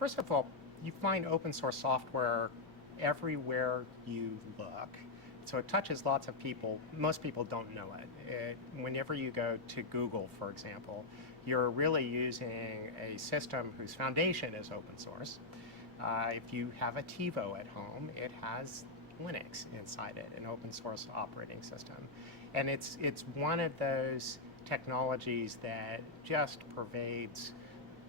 First of all, you find open source software everywhere you look. So it touches lots of people. Most people don't know it. Whenever you go to Google, for example, you're really using a system whose foundation is open source. If you have a TiVo at home, it has Linux inside it, an open source operating system. And it's one of those technologies that just pervades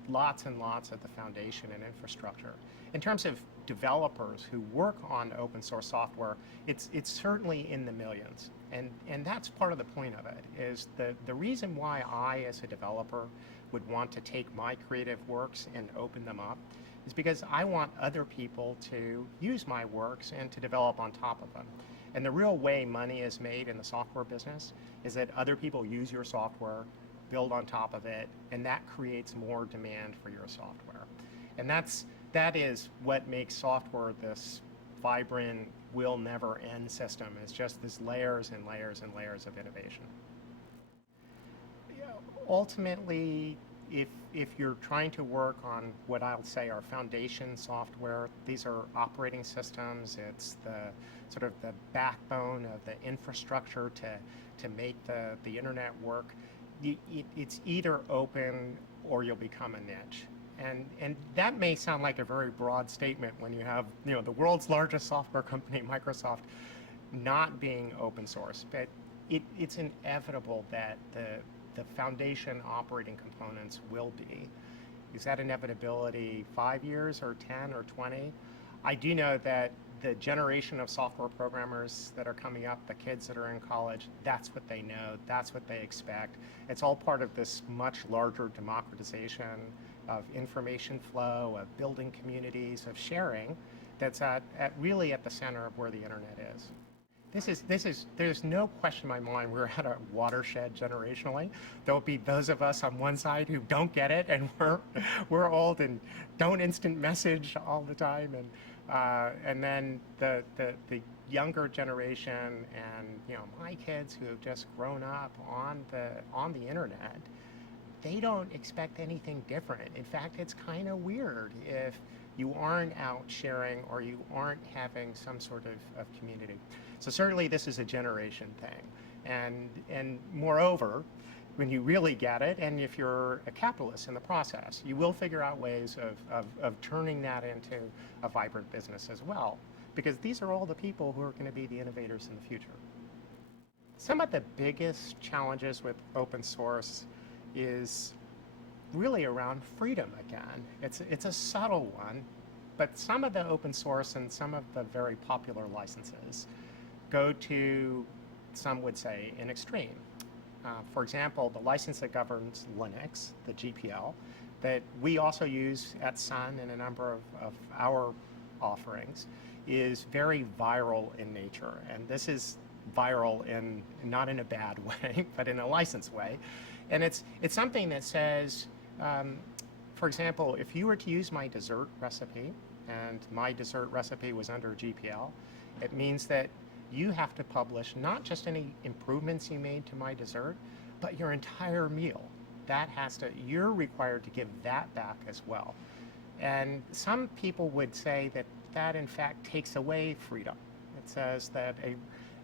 lots and lots of the foundation and infrastructure. In terms of developers who work on open source software, it's certainly in the millions. And that's part of the point of it, is the reason why I, as a developer, would want to take my creative works and open them up is because I want other people to use my works and to develop on top of them. And the real way money is made in the software business is that other people use your software, build on top of it, and that creates more demand for your software. And that is what makes software this vibrant, will never end system. It's just this layers and layers and layers of innovation. Ultimately, if you're trying to work on what I'll say are foundation software, these are operating systems. It's the sort of the backbone of the infrastructure to make the internet work. It's either open or you'll become a niche. And that may sound like a very broad statement when you have the world's largest software company, Microsoft, not being open source. But it's inevitable that the foundation operating components will be. Is that inevitability 5 years or 10 or 20? I do know that the generation of software programmers that are coming up, the kids that are in college, that's what they know, that's what they expect. It's all part of this much larger democratization of information flow, of building communities, of sharing, that's really at the center of where the internet is. There's no question in my mind we're at a watershed generationally. There'll be those of us on one side who don't get it, and we're old and don't instant message all the time, and then the younger generation, and my kids who have just grown up on the internet, they don't expect anything different. In fact, it's kind of weird if you aren't out sharing or you aren't having some sort of community. So certainly this is a generation thing. And moreover, when you really get it, and if you're a capitalist in the process, you will figure out ways of turning that into a vibrant business as well, because these are all the people who are going to be the innovators in the future. Some of the biggest challenges with open source is really around freedom again. It's a subtle one, but some of the open source and some of the very popular licenses go to, some would say, an extreme. For example, the license that governs Linux, the GPL, that we also use at Sun in a number of our offerings, is very viral in nature. And this is viral not in a bad way, but in a licensed way. And it's something that says, for example, if you were to use my dessert recipe, and my dessert recipe was under GPL, it means that you have to publish not just any improvements you made to my dessert, but your entire meal. You're required to give that back as well. And some people would say that in fact takes away freedom. It says that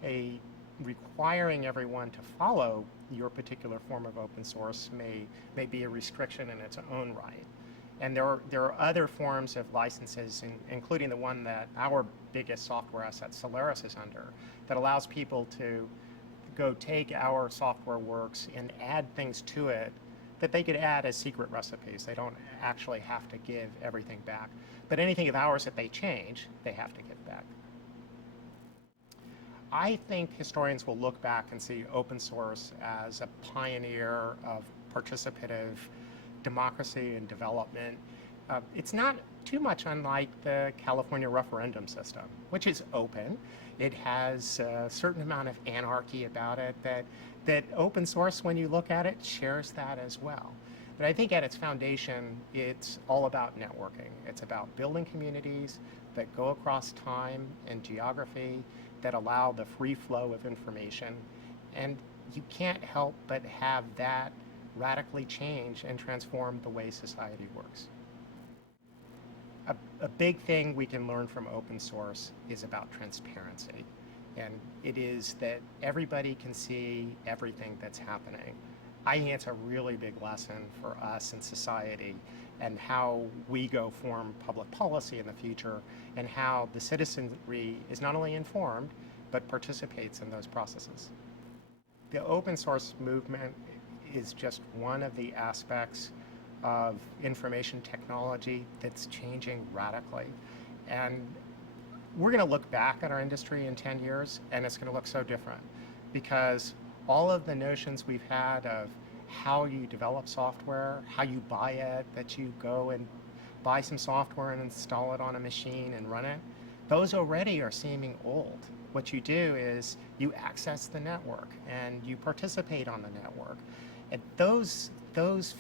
a requiring everyone to follow your particular form of open source may be a restriction in its own right. And there are other forms of licenses, including the one that our biggest software asset, Solaris, is under, that allows people to go take our software works and add things to it that they could add as secret recipes. They don't actually have to give everything back. But anything of ours that they change, they have to give back. I think historians will look back and see open source as a pioneer of participative democracy and development. It's not too much unlike the California referendum system, which is open. It has a certain amount of anarchy about it that open source, when you look at it, shares that as well. But I think at its foundation, it's all about networking. It's about building communities that go across time and geography, that allow the free flow of information. And you can't help but have that radically change and transform the way society works. A big thing we can learn from open source is about transparency. And it is that everybody can see everything that's happening. I think it's a really big lesson for us in society and how we go form public policy in the future, and how the citizenry is not only informed, but participates in those processes. The open source movement is just one of the aspects of information technology that's changing radically. And we're going to look back at our industry in 10 years and it's going to look so different, because all of the notions we've had of how you develop software, how you buy it, that you go and buy some software and install it on a machine and run it, those already are seeming old. What you do is you access the network and you participate on the network. And those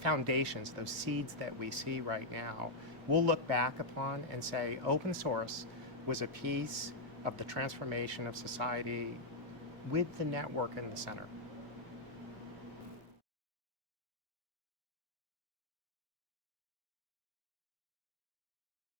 foundations, those seeds that we see right now, we'll look back upon and say open source was a piece of the transformation of society with the network in the center.